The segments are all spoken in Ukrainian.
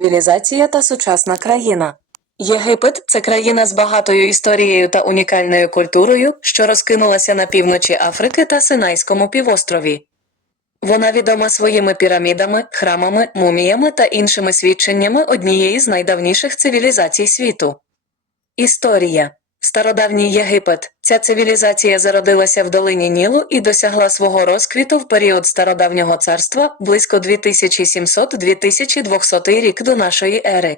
цивілізація та сучасна країна. Єгипет це країна з багатою історією та унікальною культурою, що розкинулася на півночі Африки та Синайському півострові. Вона відома своїми пірамідами, храмами, муміями та іншими свідченнями однієї з найдавніших цивілізацій світу. Історія Стародавній Єгипет. Ця цивілізація зародилася в долині Нілу і досягла свого розквіту в період стародавнього царства близько 2700-2200 рік до нашої ери.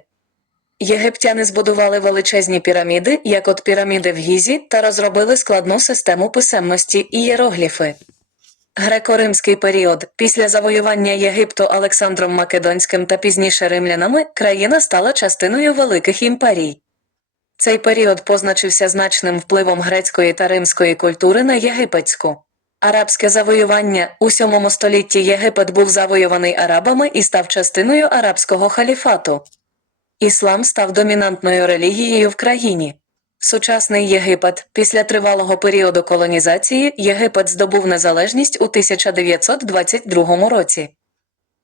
Єгиптяни збудували величезні піраміди, як от піраміди в Гізі, та розробили складну систему писемності і ієрогліфи. Греко-римський період після завоювання Єгипту Олександром Македонським та пізніше римлянами країна стала частиною великих імперій. Цей період позначився значним впливом грецької та римської культури на єгипетську. Арабське завоювання у 7 столітті Єгипет був завоюваний арабами і став частиною арабського халіфату. Іслам став домінантною релігією в країні. Сучасний Єгипет після тривалого періоду колонізації Єгипет здобув незалежність у 1922 році.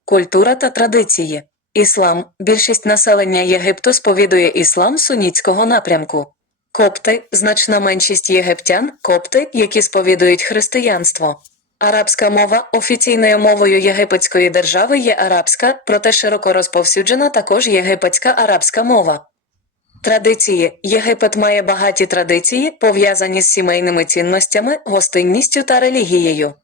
Культура та традиції. Іслам. Більшість населення Єгипту сповідує іслам сунітського напрямку. Копти значна меншість єгиптян, копти, які сповідують християнство. Арабська мова офіційною мовою єгипетської держави є арабська, проте широко розповсюджена також єгипетська арабська мова. Традиції Єгипет має багаті традиції, пов'язані з сімейними цінностями, гостинністю та релігією.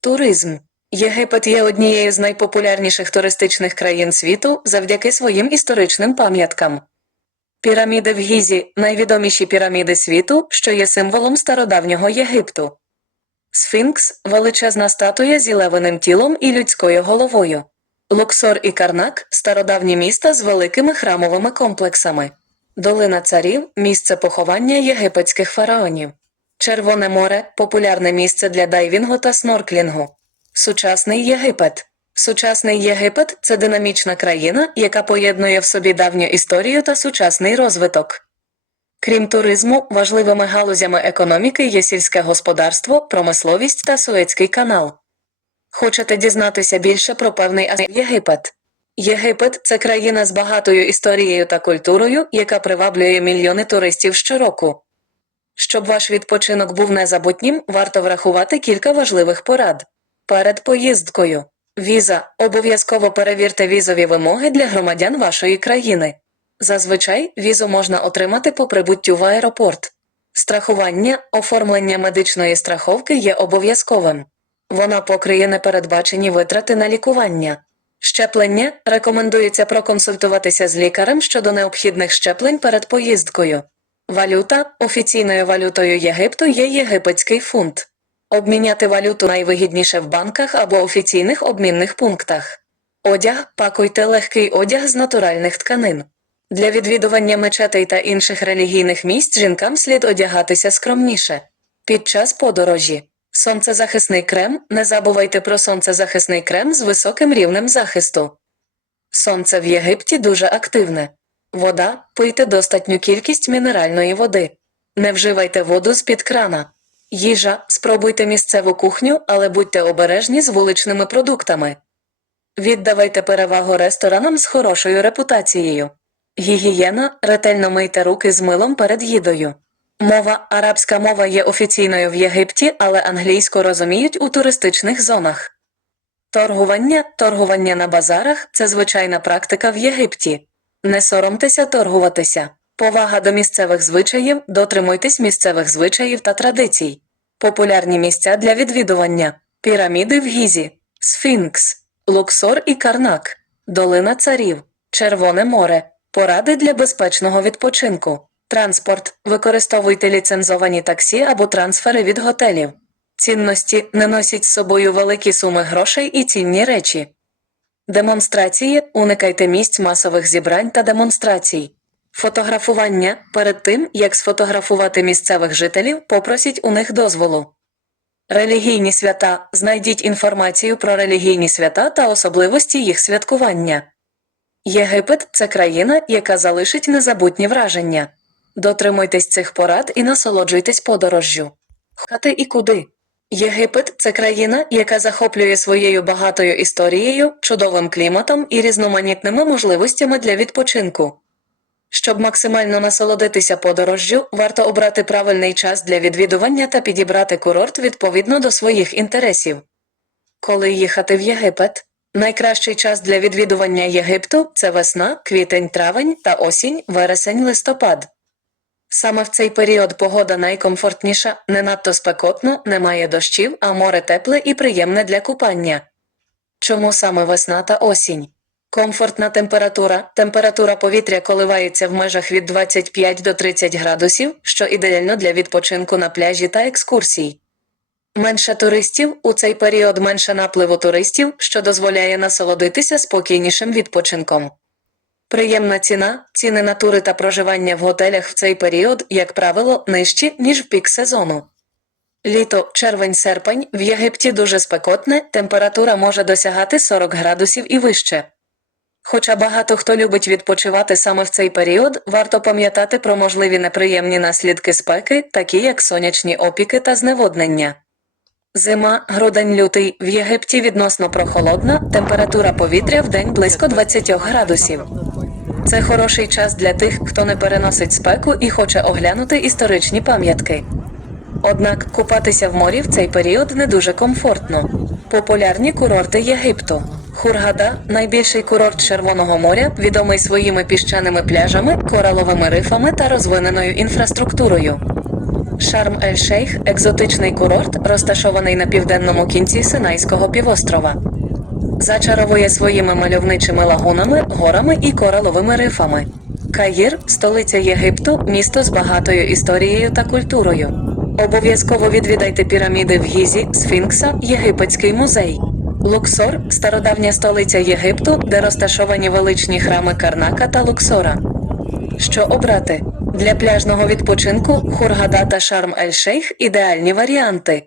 Туризм Єгипет є однією з найпопулярніших туристичних країн світу завдяки своїм історичним пам'яткам. Піраміди в Гізі найвідоміші піраміди світу, що є символом стародавнього Єгипту. Сфінкс величезна статуя зі левиним тілом і людською головою. Луксор і Карнак стародавні міста з великими храмовими комплексами. Долина царів місце поховання єгипетських фараонів. Червоне море популярне місце для дайвінгу та снорклінгу. Сучасний Єгипет. Сучасний Єгипет це динамічна країна, яка поєднує в собі давню історію та сучасний розвиток. Крім туризму, важливими галузями економіки є сільське господарство, промисловість та Суецький канал. Хочете дізнатися більше про певний аспект Єгипет? Єгипет це країна з багатою історією та культурою, яка приваблює мільйони туристів щороку. Щоб ваш відпочинок був незабутнім, варто врахувати кілька важливих порад. Перед поїздкою. Віза. Обов'язково перевірте візові вимоги для громадян вашої країни. Зазвичай візу можна отримати по прибуттю в аеропорт. Страхування, оформлення медичної страховки є обов'язковим. Вона покриє непередбачені витрати на лікування. Щеплення рекомендується проконсультуватися з лікарем щодо необхідних щеплень перед поїздкою. Валюта офіційною валютою Єгипту є єгипетський фунт. Обміняти валюту найвигідніше в банках або офіційних обмінних пунктах. Одяг пакуйте легкий одяг з натуральних тканин. Для відвідування мечетей та інших релігійних місць жінкам слід одягатися скромніше. Під час подорожі. Сонцезахисний крем. Не забувайте про сонцезахисний крем з високим рівнем захисту. Сонце в Єгипті дуже активне. Вода пийте достатню кількість мінеральної води. Не вживайте воду з-під крана. Їжа спробуйте місцеву кухню, але будьте обережні з вуличними продуктами. Віддавайте перевагу ресторанам з хорошою репутацією. Гігієна ретельно мийте руки з милом перед їдою. Мова арабська мова є офіційною в Єгипті, але англійську розуміють у туристичних зонах. Торгування торгування на базарах це звичайна практика в Єгипті. Не соромтеся торгуватися. Повага до місцевих звичаїв, дотримуйтесь місцевих звичаїв та традицій. Популярні місця для відвідування: піраміди в Гізі, Сфінкс, Луксор і Карнак, Долина Царів, Червоне море, поради для безпечного відпочинку, транспорт. Використовуйте ліцензовані таксі або трансфери від готелів. Цінності не носіть з собою великі суми грошей і цінні речі. Демонстрації уникайте місць масових зібрань та демонстрацій. Фотографування перед тим, як сфотографувати місцевих жителів, попросіть у них дозволу. Релігійні свята знайдіть інформацію про релігійні свята та особливості їх святкування. Єгипет це країна, яка залишить незабутні враження. Дотримуйтесь цих порад і насолоджуйтесь подорожжю. Хати і куди. Єгипет це країна, яка захоплює своєю багатою історією, чудовим кліматом і різноманітними можливостями для відпочинку. Щоб максимально насолодитися подорожжю, варто обрати правильний час для відвідування та підібрати курорт відповідно до своїх інтересів. Коли їхати в Єгипет? Найкращий час для відвідування Єгипту це весна, квітень, травень та осінь, вересень, листопад. Саме в цей період погода найкомфортніша, не надто спекотно, немає дощів, а море тепле і приємне для купання. Чому саме весна та осінь? Комфортна температура. Температура повітря коливається в межах від 25 до 30 градусів, що ідеально для відпочинку на пляжі та екскурсій. Менше туристів у цей період менше напливу туристів, що дозволяє насолодитися спокійнішим відпочинком. Приємна ціна, ціни на тури та проживання в готелях в цей період, як правило, нижчі, ніж в пік сезону. Літо, червень-серпень в Єгипті дуже спекотне, температура може досягати 40 градусів і вище. Хоча багато хто любить відпочивати саме в цей період, варто пам'ятати про можливі неприємні наслідки спеки, такі як сонячні опіки та зневоднення. Зима, грудень-лютий в Єгипті відносно прохолодна, температура повітря в день близько 20 градусів. Це хороший час для тих, хто не переносить спеку і хоче оглянути історичні пам'ятки. Однак купатися в морі в цей період не дуже комфортно. Популярні курорти Єгипту. Хургада найбільший курорт Червоного моря, відомий своїми піщаними пляжами, кораловими рифами та розвиненою інфраструктурою. Шарм Ель-Шейх екзотичний курорт, розташований на південному кінці Синайського півострова. Зачаровує своїми мальовничими лагунами, горами і кораловими рифами. Каїр столиця Єгипту, місто з багатою історією та культурою. Обов'язково відвідайте піраміди в Гізі, Сфінкса, Єгипетський музей. Луксор стародавня столиця Єгипту, де розташовані величні храми Карнака та Луксора. Що обрати? Для пляжного відпочинку Хургада та Шарм Ель-Шейх ідеальні варіанти.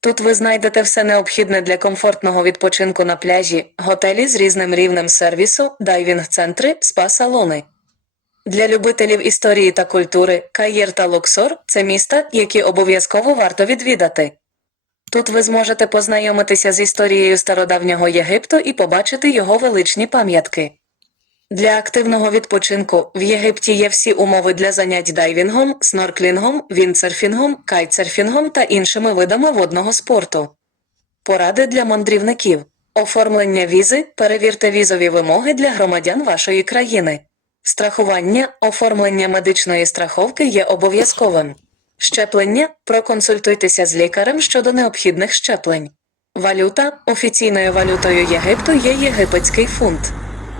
Тут ви знайдете все необхідне для комфортного відпочинку на пляжі, готелі з різним рівнем сервісу, дайвінг-центри, спа-салони. Для любителів історії та культури Каїр та Луксор це міста, які обов'язково варто відвідати. Тут ви зможете познайомитися з історією стародавнього Єгипту і побачити його величні пам'ятки. Для активного відпочинку в Єгипті є всі умови для занять дайвінгом, снорклінгом, віндсерфінгом, кайтсерфінгом та іншими видами водного спорту. Поради для мандрівників. Оформлення візи. Перевірте візові вимоги для громадян вашої країни. Страхування, оформлення медичної страховки є обов'язковим. Щеплення. Проконсультуйтеся з лікарем щодо необхідних щеплень. Валюта. Офіційною валютою Єгипту є єгипетський фунт.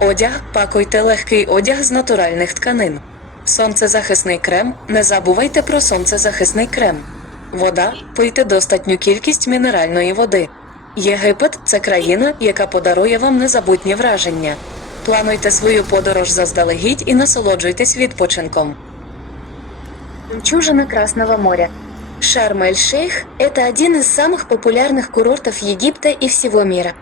Одяг пакуйте легкий одяг з натуральних тканин. Сонцезахисний крем. Не забувайте про сонцезахисний крем. Вода пийте достатню кількість мінеральної води. Єгипет це країна, яка подарує вам незабутні враження. Плануйте свою подорож заздалегідь і насолоджуйтесь відпочинком. Жемчужина Красного моря. Шарм-эль-Шейх – это один из самых популярных курортов Египта и всего мира.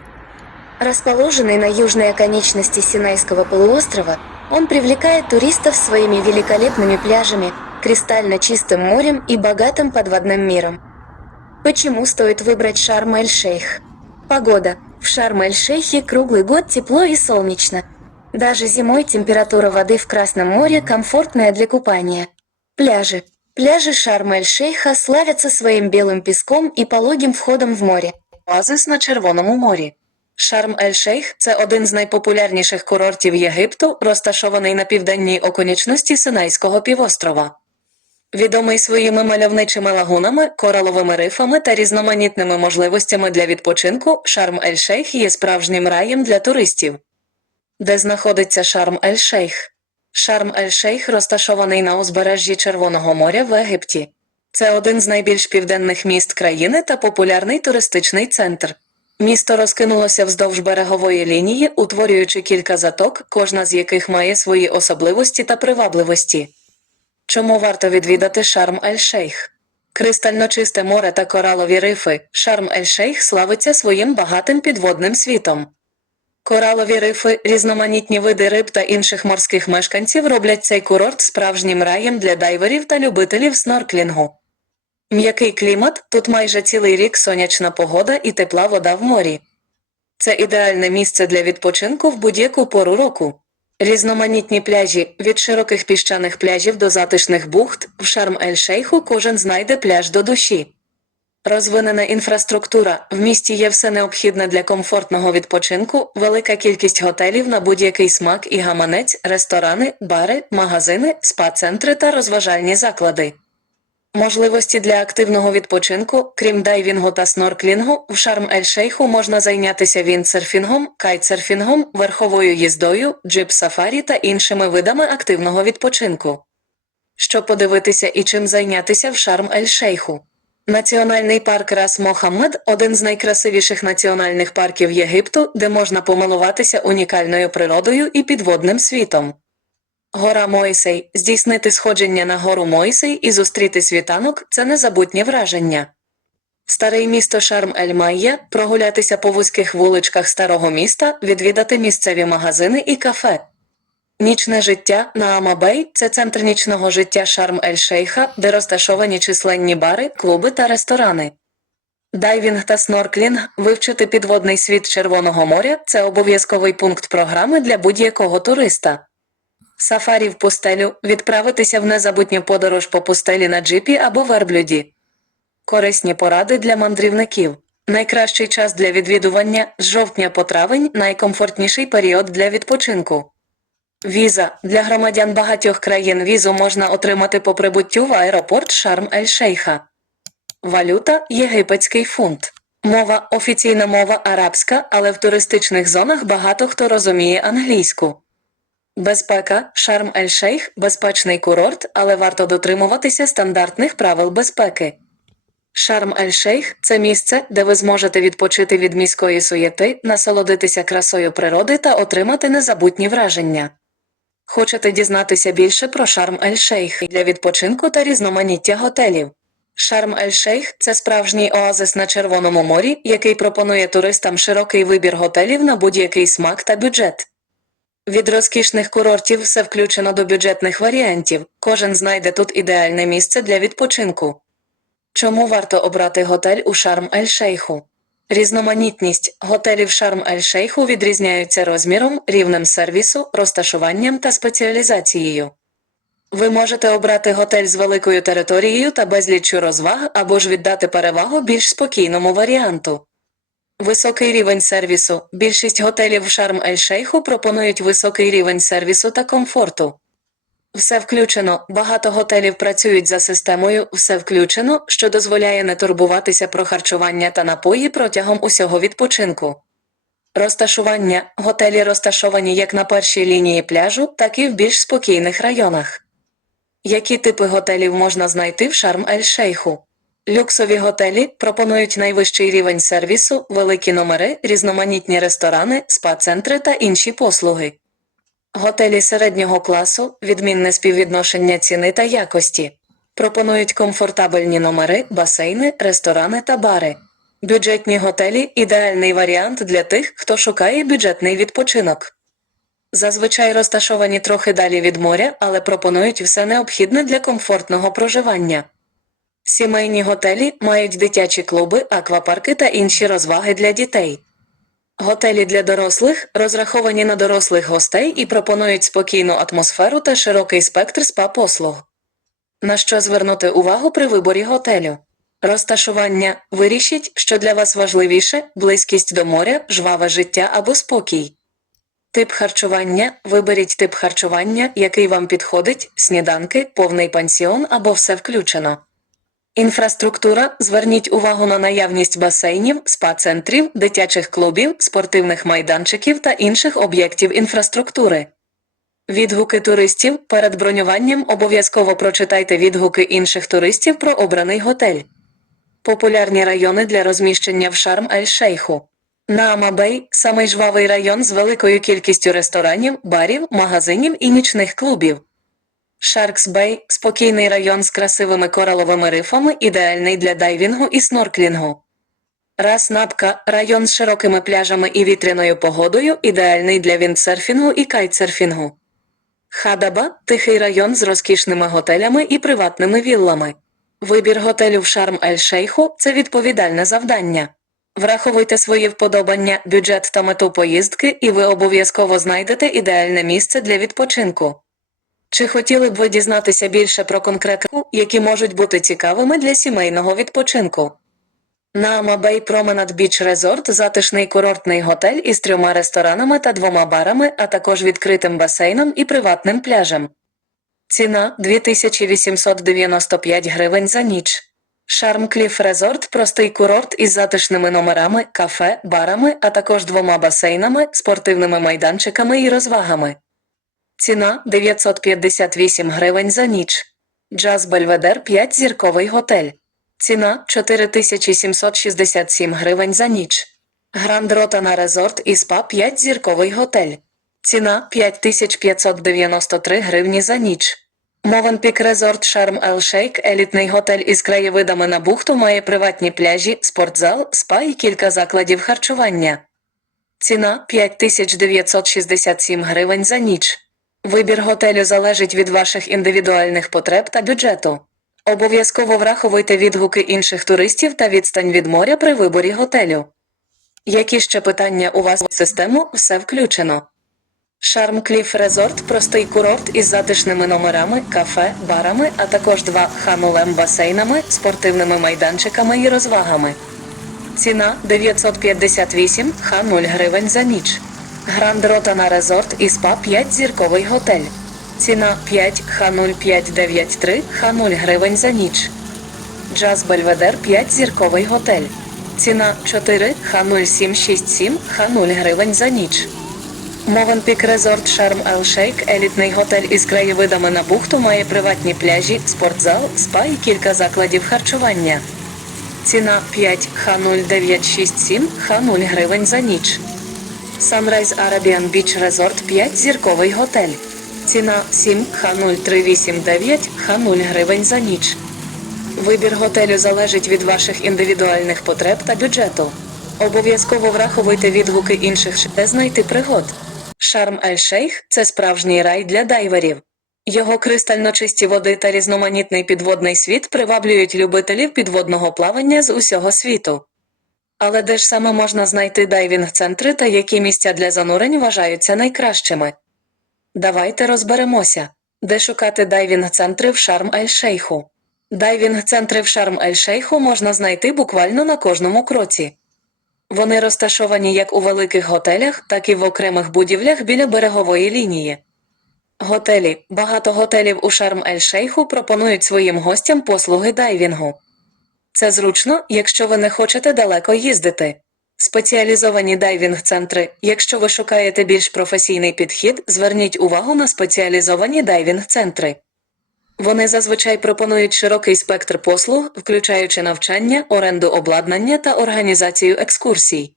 Расположенный на южной оконечности Синайского полуострова, он привлекает туристов своими великолепными пляжами, кристально чистым морем и богатым подводным миром. Почему стоит выбрать Шарм-эль-Шейх? Погода. В Шарм-эль-Шейхе круглый год тепло и солнечно. Даже зимой температура воды в Красном море комфортная для купания. Пляжи. Пляжи Шарм-эль-Шейха славятся своим белым песком и пологим входом в море. Оазис на Червоному морі. Шарм-Ель-Шейх це один з найпопулярніших курортів Єгипту, розташований на південній оконечності Синайського півострова. Відомий своїми мальовничими лагунами, кораловими рифами та різноманітними можливостями для відпочинку, Шарм-Ель-Шейх є справжнім раєм для туристів. Де знаходиться Шарм-Ель-Шейх? Шарм-Ель-Шейх розташований на узбережжі Червоного моря в Египті. Це один з найбільш південних міст країни та популярний туристичний центр. Місто розкинулося вздовж берегової лінії, утворюючи кілька заток, кожна з яких має свої особливості та привабливості. Чому варто відвідати Шарм-Ель-Шейх? Кристально чисте море та коралові рифи. Шарм-Ель-Шейх славиться своїм багатим підводним світом. Коралові рифи, різноманітні види риб та інших морських мешканців роблять цей курорт справжнім раєм для дайверів та любителів снорклінгу. М'який клімат, тут майже цілий рік сонячна погода і тепла вода в морі. Це ідеальне місце для відпочинку в будь-яку пору року. Різноманітні пляжі від широких піщаних пляжів до затишних бухт в Шарм-Ель-Шейху кожен знайде пляж до душі. Розвинена інфраструктура в місті є все необхідне для комфортного відпочинку, велика кількість готелів на будь-який смак і гаманець, ресторани, бари, магазини, спа-центри та розважальні заклади. Можливості для активного відпочинку, крім дайвінгу та снорклінгу, в Шарм-Ель-Шейху можна зайнятися віндсерфінгом, кайтсерфінгом, верховою їздою, джип-сафарі та іншими видами активного відпочинку. Що подивитися і чим зайнятися в Шарм-Ель-Шейху? Національний парк Рас Мохаммед – один з найкрасивіших національних парків Єгипту, де можна помилуватися унікальною природою і підводним світом. Гора Мойсей здійснити сходження на гору Мойсей і зустріти світанок це незабутнє враження. Старий місто Шарм-Ель-Майя прогулятися по вузьких вуличках старого міста, відвідати місцеві магазини і кафе. Нічне життя на Амабей це центр нічного життя Шарм-Ель-Шейха, де розташовані численні бари, клуби та ресторани. Дайвінг та снорклінг вивчити підводний світ Червоного моря це обов'язковий пункт програми для будь-якого туриста. Сафарі в пустелю відправитися в незабутню подорож по пустелі на джипі або верблюді. Корисні поради для мандрівників. Найкращий час для відвідування з жовтня по травень найкомфортніший період для відпочинку. Віза для громадян багатьох країн візу можна отримати по прибуттю в аеропорт Шарм-Ель-Шейха. Валюта єгипетський фунт. Мова офіційна мова арабська, але в туристичних зонах багато хто розуміє англійську. Безпека Шарм-Ель-Шейх безпечний курорт, але варто дотримуватися стандартних правил безпеки. Шарм-Ель-Шейх це місце, де ви зможете відпочити від міської суєти, насолодитися красою природи та отримати незабутні враження. Хочете дізнатися більше про Шарм-Ель-Шейх для відпочинку та різноманіття готелів? Шарм-Ель-Шейх це справжній оазис на Червоному морі, який пропонує туристам широкий вибір готелів на будь-який смак та бюджет. Від розкішних курортів все включено до бюджетних варіантів. Кожен знайде тут ідеальне місце для відпочинку. Чому варто обрати готель у Шарм-Ель-Шейху? Різноманітність готелів Шарм-Ель-Шейху відрізняються розміром, рівнем сервісу, розташуванням та спеціалізацією. Ви можете обрати готель з великою територією та безліччю розваг або ж віддати перевагу більш спокійному варіанту. Високий рівень сервісу. Більшість готелів в Шарм-Ель-Шейху пропонують високий рівень сервісу та комфорту. Все включено. Багато готелів працюють за системою все включено, що дозволяє не турбуватися про харчування та напої протягом усього відпочинку. Розташування готелі розташовані як на першій лінії пляжу, так і в більш спокійних районах. Які типи готелів можна знайти в Шарм-Ель-Шейху? Люксові готелі пропонують найвищий рівень сервісу, великі номери, різноманітні ресторани, спа-центри та інші послуги. Готелі середнього класу відмінне співвідношення ціни та якості. Пропонують комфортабельні номери, басейни, ресторани та бари. Бюджетні готелі ідеальний варіант для тих, хто шукає бюджетний відпочинок. Зазвичай розташовані трохи далі від моря, але пропонують все необхідне для комфортного проживання. Сімейні готелі мають дитячі клуби, аквапарки та інші розваги для дітей. Готелі для дорослих розраховані на дорослих гостей і пропонують спокійну атмосферу та широкий спектр спа-послуг. На що звернути увагу при виборі готелю? Розташування вирішіть, що для вас важливіше близькість до моря, жваве життя або спокій. Тип харчування виберіть тип харчування, який вам підходить, сніданки, повний пансіон або все включено. Інфраструктура зверніть увагу на наявність басейнів, спа-центрів, дитячих клубів, спортивних майданчиків та інших об'єктів інфраструктури. Відгуки туристів перед бронюванням обов'язково прочитайте відгуки інших туристів про обраний готель. Популярні райони для розміщення в Шарм-Ель-Шейху. Наама-Бей – самий жвавий район з великою кількістю ресторанів, барів, магазинів і нічних клубів. Шаркс Бей – спокійний район з красивими кораловими рифами, ідеальний для дайвінгу і снорклінгу. Рас Напка – район з широкими пляжами і вітряною погодою, ідеальний для віндсерфінгу і кайтсерфінгу. Хадаба – тихий район з розкішними готелями і приватними віллами. Вибір готелю в Шарм Ель-Шейху це відповідальне завдання. Враховуйте свої вподобання, бюджет та мету поїздки, і ви обов'язково знайдете ідеальне місце для відпочинку. Чи хотіли б ви дізнатися більше про конкретику, які можуть бути цікавими для сімейного відпочинку? На Амабей Promenade Beach Resort затишний курортний готель із трьома ресторанами та двома барами, а також відкритим басейном і приватним пляжем. Ціна 2895 гривень за ніч. Шарм Кліф Резорт простий курорт із затишними номерами, кафе, барами, а також двома басейнами, спортивними майданчиками і розвагами. Ціна 958 гривень за ніч. Джаз Бельведер 5 зірковий готель. Ціна 4767 гривень за ніч. Гранд Ротана Резорт і СПА 5 зірковий готель. Ціна 5593 гривні за ніч. Мовенпік Резорт Шарм Ел Шейк елітний готель із краєвидами на бухту має приватні пляжі, спортзал, спа і кілька закладів харчування. Ціна 5967 гривень за ніч. Вибір готелю залежить від ваших індивідуальних потреб та бюджету. Обов'язково враховуйте відгуки інших туристів та відстань від моря при виборі готелю. Які ще питання у вас в систему, все включено. Шарм Кліф Резорт простий курорт із затишними номерами, кафе, барами, а також два ханулем басейнами, спортивними майданчиками і розвагами. Ціна 958 х 0 гривень за ніч. Гранд Ротана Резорт і СПА 5 зірковий готель. Ціна 5 х 0593 х 0 гривень за ніч. Джаз Бельведер 5 зірковий готель. Ціна 4 х 0767 х 0 гривень за ніч. Мовенпік Резорт Шарм Ел Шейк елітний готель із краєвидами на бухту має приватні пляжі, спортзал, спа і кілька закладів харчування. Ціна 5 х 0967 х 0 гривень за ніч. Sunrise Arabian Beach Resort 5 зірковий готель. Ціна 7 х 0389 х 0 гривень за ніч. Вибір готелю залежить від ваших індивідуальних потреб та бюджету. Обов'язково враховуйте відгуки інших, де знайти пригод. Шарм Ель-Шейх це справжній рай для дайверів. Його кристально чисті води та різноманітний підводний світ приваблюють любителів підводного плавання з усього світу. Але де ж саме можна знайти дайвінг-центри та які місця для занурень вважаються найкращими? Давайте розберемося, де шукати дайвінг-центри в Шарм Ель-Шейху. Дайвінг-центри в Шарм Ель-Шейху можна знайти буквально на кожному кроці. Вони розташовані як у великих готелях, так і в окремих будівлях біля берегової лінії. Готелі. Багато готелів у Шарм Ель-Шейху пропонують своїм гостям послуги дайвінгу. Це зручно, якщо ви не хочете далеко їздити. Спеціалізовані дайвінг-центри. Якщо ви шукаєте більш професійний підхід, зверніть увагу на спеціалізовані дайвінг-центри. Вони зазвичай пропонують широкий спектр послуг, включаючи навчання, оренду обладнання та організацію екскурсій.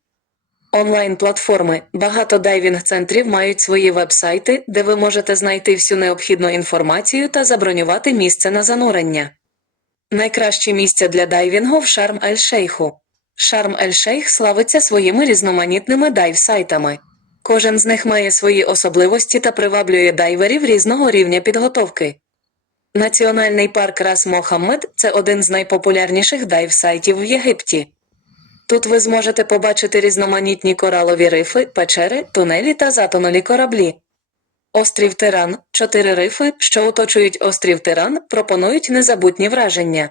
Онлайн-платформи. Багато дайвінг-центрів мають свої вебсайти, де ви можете знайти всю необхідну інформацію та забронювати місце на занурення. Найкращі місця для дайвінгу в Шарм Ель-Шейху. Шарм Ель-Шейх славиться своїми різноманітними дайв-сайтами. Кожен з них має свої особливості та приваблює дайверів різного рівня підготовки. Національний парк Рас Мохаммед це один з найпопулярніших дайв-сайтів в Єгипті. Тут ви зможете побачити різноманітні коралові рифи, печери, тунелі та затонулі кораблі. Острів Тиран чотири рифи, що оточують острів Тиран, пропонують незабутні враження.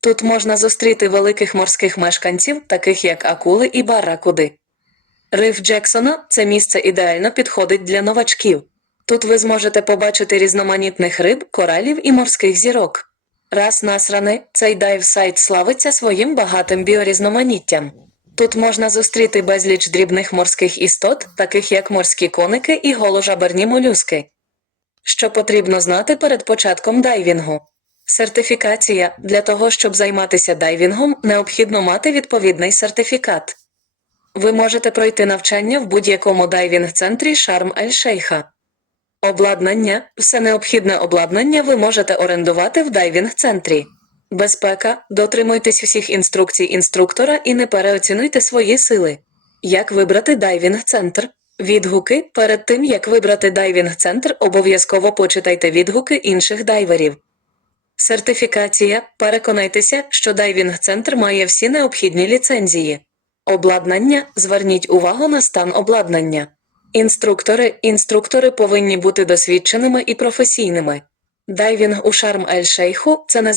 Тут можна зустріти великих морських мешканців, таких як акули і барракуди. Риф Джексона це місце ідеально підходить для новачків. Тут ви зможете побачити різноманітних риб, коралів і морських зірок. Раз насрани, цей дайв-сайт славиться своїм багатим біорізноманіттям. Тут можна зустріти безліч дрібних морських істот, таких як морські коники і голожаберні молюски. Що потрібно знати перед початком дайвінгу? Сертифікація для того, щоб займатися дайвінгом, необхідно мати відповідний сертифікат. Ви можете пройти навчання в будь-якому дайвінг-центрі Шарм Ель-Шейха. Обладнання все необхідне обладнання ви можете орендувати в дайвінг-центрі безпека, дотримуйтесь усіх інструкцій інструктора і не переоцінуйте свої сили. Як вибрати дайвінг центр? Відгуки перед тим як вибрати дайвінг центр, обов'язково почитайте відгуки інших дайверів. Сертифікація. Переконайтеся, що дайвінг центр має всі необхідні ліцензії. Обладнання. Зверніть увагу на стан обладнання. Інструктори інструктори повинні бути досвідченими і професійними. Дайвінг у шарм Ель Шейху це не